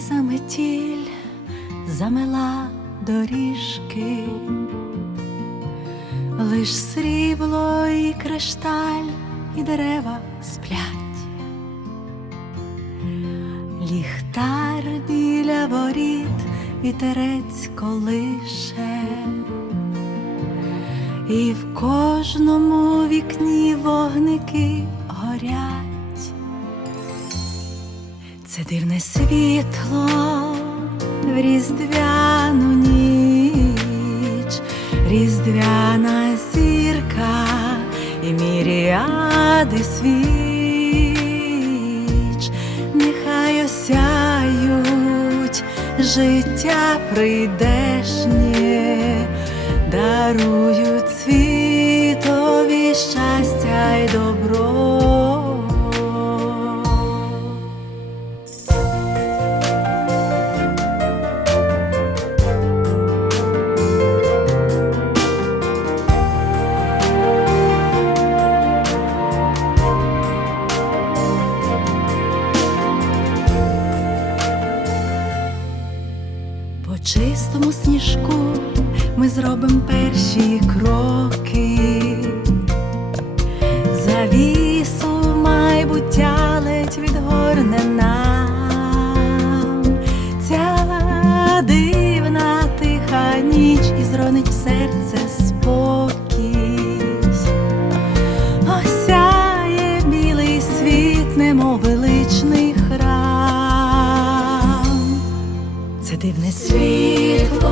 заметіль замела доріжки, лиш срібло і кришталь, і дерева сплять. Ліхтар біля воріт, вітерець колише, і в кожному вікні вогники Це дивне світло в різдвяну ніч, різдвяна зірка і міріади свіч, нехай осяють життя прийдешнє, дарують світові щастя й добро.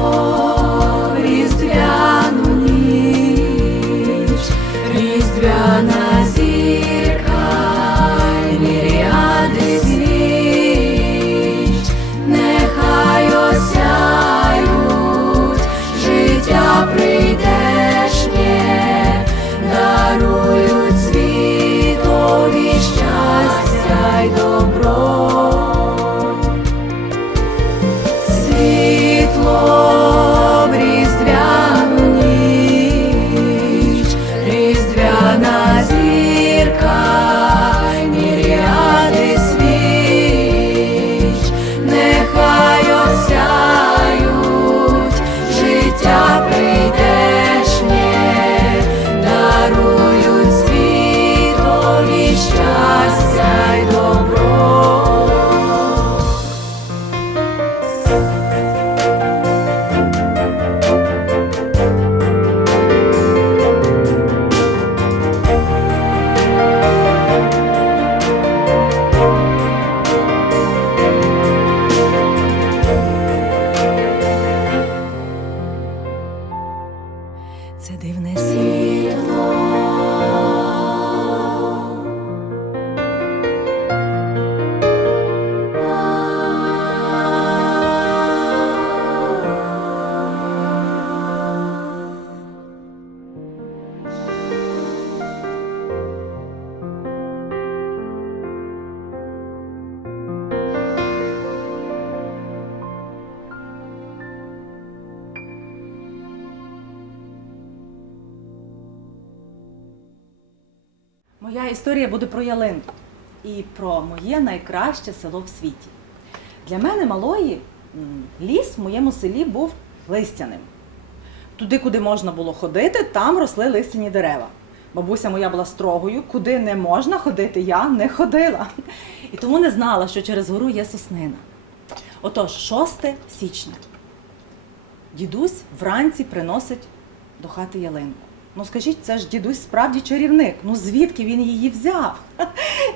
Світло, Моя історія буде про ялинку і про моє найкраще село в світі. Для мене малої ліс в моєму селі був листяним. Туди, куди можна було ходити, там росли листяні дерева. Бабуся моя була строгою, куди не можна ходити, я не ходила. І тому не знала, що через гору є соснина. Отож, 6 січня. Дідусь вранці приносить до хати ялинку. Ну скажіть, це ж дідусь справді чарівник. Ну звідки він її взяв?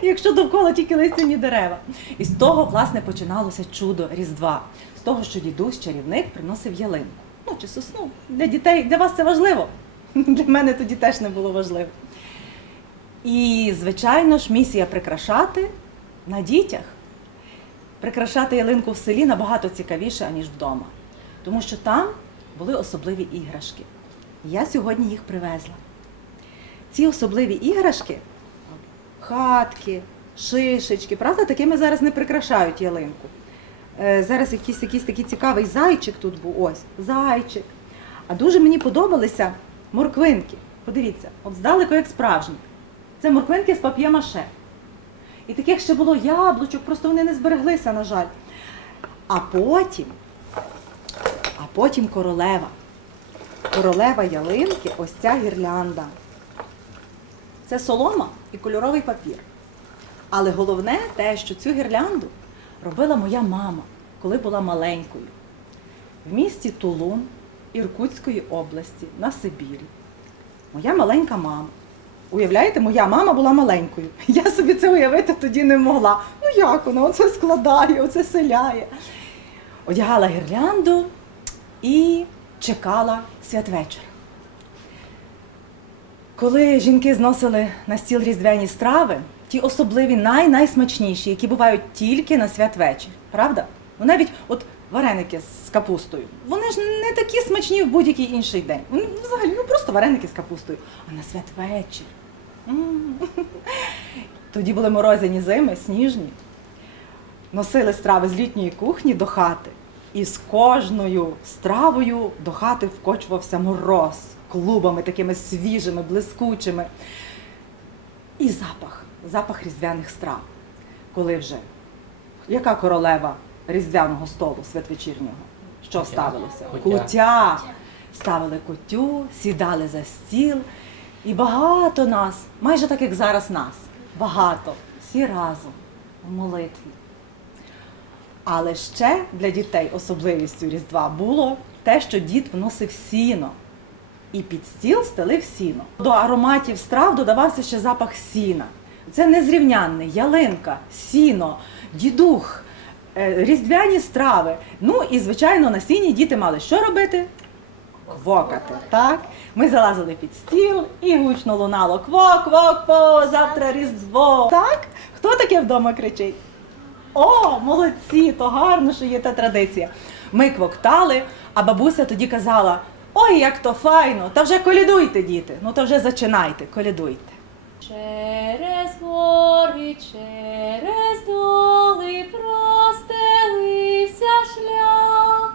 Якщо довкола тільки листяні дерева. І з того, власне, починалося чудо Різдва. З того, що дідусь чарівник приносив ялинку. Ну чи сосну. Для дітей, для вас це важливо. Для мене тоді теж не було важливо. І, звичайно ж, місія прикрашати на дітях. Прикрашати ялинку в селі набагато цікавіше, аніж вдома. Тому що там були особливі іграшки. Я сьогодні їх привезла. Ці особливі іграшки, хатки, шишечки, правда, такими зараз не прикрашають ялинку. Е, Зараз якийсь, якийсь такий цікавий зайчик тут був. Ось, зайчик. А дуже мені подобалися морквинки. Подивіться, от здалеку як справжні. Це морквинки з пап'є-маше. І таких ще було яблучок, просто вони не збереглися, на жаль. А потім, а потім королева. Королева ялинки, ось ця гірлянда. Це солома і кольоровий папір. Але головне те, що цю гірлянду робила моя мама, коли була маленькою. В місті Тулун Іркутської області на Сибірі. Моя маленька мама. Уявляєте, моя мама була маленькою. Я собі це уявити тоді не могла. Ну як вона оце складає, оце селяє. Одягала гірлянду і чекала святвечора. Коли жінки зносили на стіл різдвяні страви, ті особливі най-найсмачніші, які бувають тільки на святвечір, правда? Ну навіть от вареники з капустою. Вони ж не такі смачні в будь-який інший день. Вони взагалі ну просто вареники з капустою. А на святвечір. Тоді були морозяні зими, сніжні. Носили страви з літньої кухні до хати. І з кожною стравою до хати вкочувався мороз клубами такими свіжими, блискучими. І запах, запах різдвяних страв. Коли вже яка королева різдвяного столу святвечірнього? Що ставилося? Кутя. Ставили кутю, сідали за стіл. І багато нас, майже так як зараз нас, багато, всі разом в молитві. Але ще для дітей особливістю Різдва було те, що дід вносив сіно і під стіл стелив сіно. До ароматів страв додавався ще запах сіна. Це незрівнянний, ялинка, сіно, дідух, е, різдвяні страви. Ну і, звичайно, на сіні діти мали що робити? Квокати, так? Ми залазили під стіл і гучно лунало квок, квок, кво, завтра Різдво. Так? Хто таке вдома кричить? О, молодці, то гарно, що є та традиція. Ми квоктали, а бабуся тоді казала: ой, як то файно, та вже колядуйте, діти. Ну то вже зачинайте, колядуйте. Через гори, через доли простелився шлях,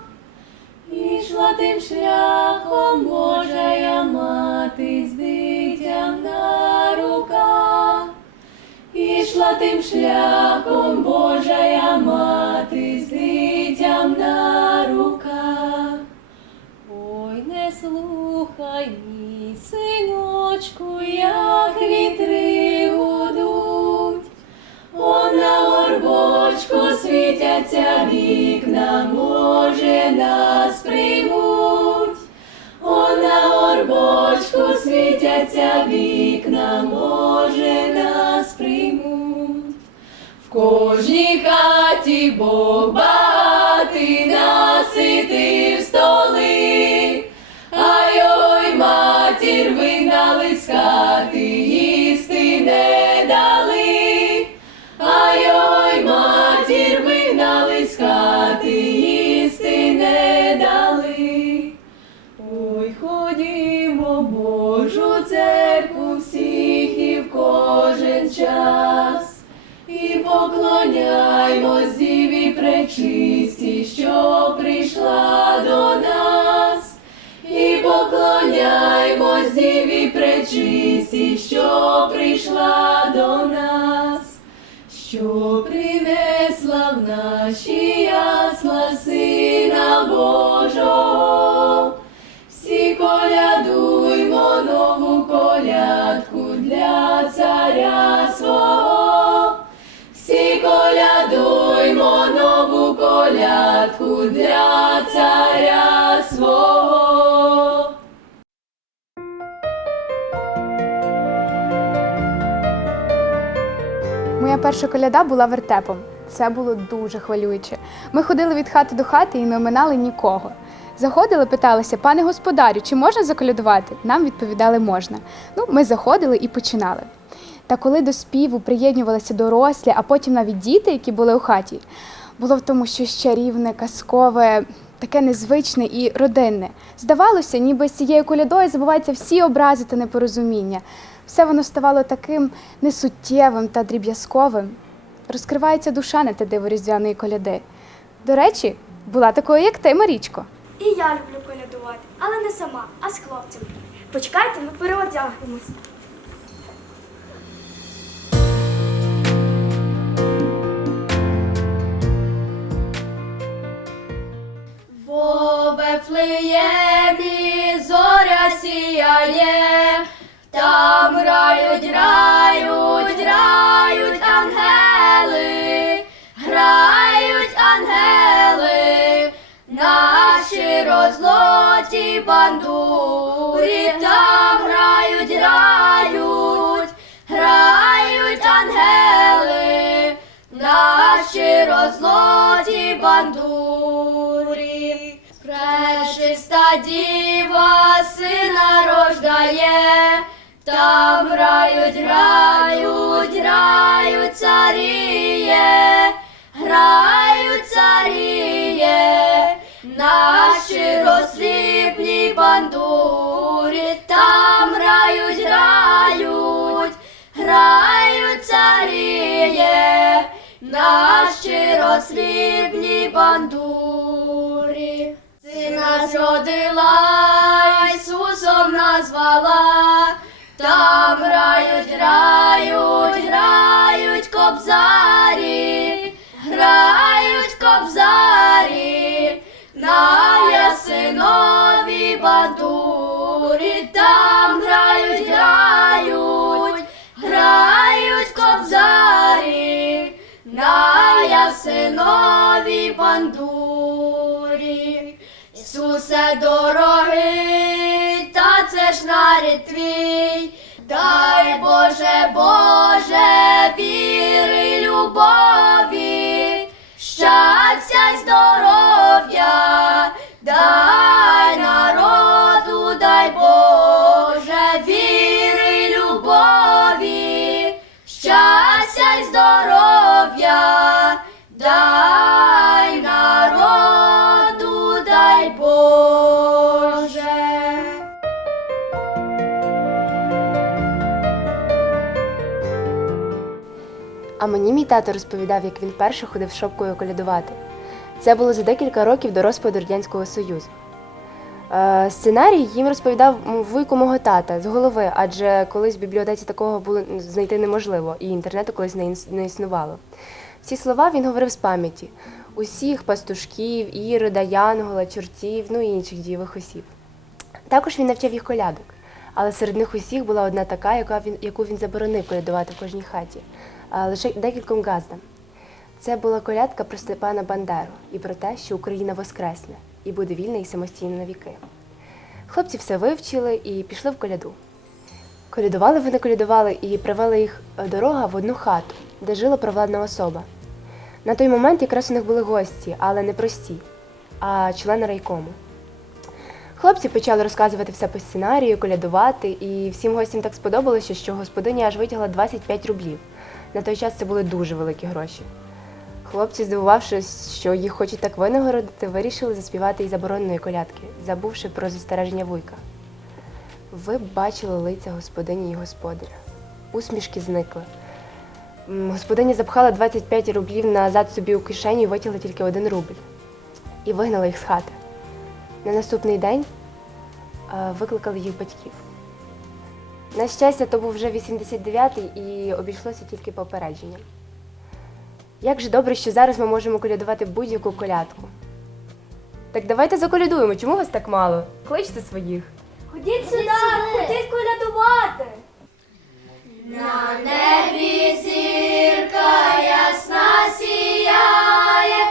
ішла тим шляхом Божая мати з дитям на руках, ішла тим шляхом світяться вікна, може нас приймуть. О, на орбочку світяться вікна, може нас приймуть. В кожній хаті Бог Божу церкву всіх і в кожен час. І поклоняймось Діві пречисті, що прийшла до нас. І поклоняймось Діві пречисті, що прийшла до нас, що принесла в наші ясла Сина Божого. Царя свого. Всі колядуймо нову колядку для царя свого. Моя перша коляда була вертепом. Це було дуже хвилююче. Ми ходили від хати до хати і не оминали нікого. Заходили, питалися, пане господарю, чи можна заколядувати? Нам відповідали можна. Ну, ми заходили і починали. Та коли до співу приєднувалися дорослі, а потім навіть діти, які були у хаті, було в тому щось чарівне, казкове, таке незвичне і родинне. Здавалося, ніби з цією колядою забуваються всі образи та непорозуміння. Все воно ставало таким несуттєвим та дріб'язковим. Розкривається душа на те диво різдвяної коляди. До речі, була такою, як ти, Марічко. І я люблю колядувати, але не сама, а з хлопцями. Почекайте, ми переодягнемось. Бобе розлоті бандурі, там грають, грають, грають ангели, наші розлоті бандурі. Пречиста діва сина рождає, там грають, грають, грають царіє, грають наші розсрібні бандурі, там грають, грають, грають царіє, наші розсрібні бандурі. Сина зродила, Ісусом назвала, там грають, грають, грають кобзарі, грають кобзарі, на ясинові бандурі, там грають, грають, грають кобзарі, на ясинові бандурі. Ісусе дорогий, та це ж нарід твій, дай Боже, Боже, віри, любові, щастя й здоров'я, дай народу, дай Боже. А мені мій тато розповідав, як він перше ходив шопкою колядувати. Це було за декілька років до розпаду Радянського Союзу. Е, сценарій їм розповідав м, вуйко мого тата з голови, адже колись в бібліотеці такого було знайти неможливо, і інтернету колись не існувало. Ці слова він говорив з пам'яті усіх пастушків, ірода, янгола, чортів, ну і інших дієвих осіб. Також він навчав їх колядок, але серед них усіх була одна така, яка він, яку він заборонив колядувати в кожній хаті, а лише декільком газдам. Це була колядка про Степана Бандеру і про те, що Україна воскресне і буде вільна і самостійна на віки. Хлопці все вивчили і пішли в коляду. Колядували вони колядували і привела їх дорога в одну хату, де жила провладна особа. На той момент якраз у них були гості, але не прості, а члени райкому. Хлопці почали розказувати все по сценарію, колядувати, і всім гостям так сподобалося, що господиня аж витягла 25 рублів. На той час це були дуже великі гроші. Хлопці, здивувавшись, що їх хочуть так винагородити, вирішили заспівати й забороненої колядки, забувши про застереження вуйка. Ви бачили лиця господині і господаря. Усмішки зникли. Господиня запхала 25 рублів назад собі у кишеню і витягла тільки один рубль. І вигнала їх з хати. На наступний день е, викликали їх батьків. На щастя, то був вже 89-й і обійшлося тільки попередженням. Як же добре, що зараз ми можемо колядувати будь-яку колядку. Так давайте заколядуємо. Чому вас так мало? Кличте своїх. Ходіть сюди, ходіть колядувати. На небі зірка ясна сіяє,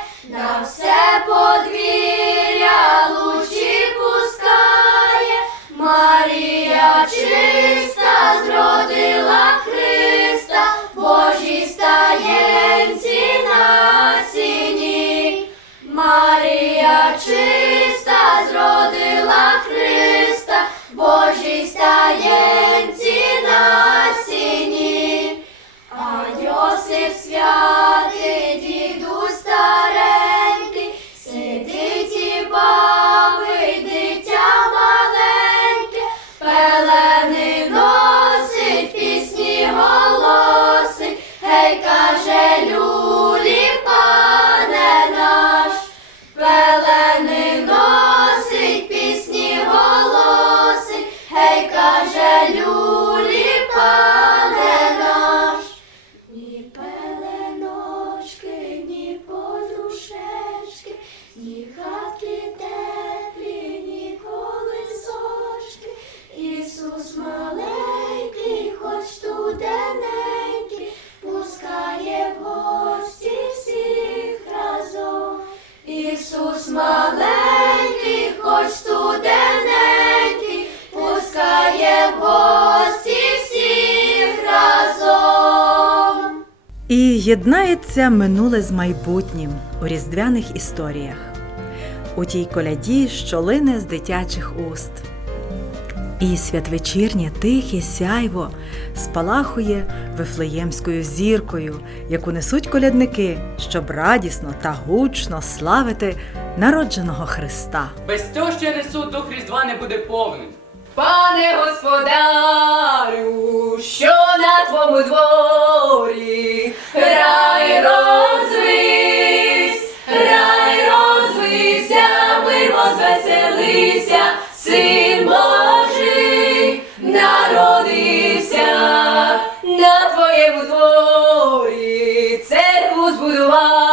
І єднається минуле з майбутнім у різдвяних історіях, у тій коляді, що лине з дитячих уст. І святвечірнє тихе сяйво спалахує вифлеємською зіркою, яку несуть колядники, щоб радісно та гучно славити народженого Христа. Без цього, я несу, дух Різдва не буде повним пане господарю, що на твому дворі рай розвився, рай розвився, ми розвеселися, син Божий народився на твоєму дворі, церкву збудував.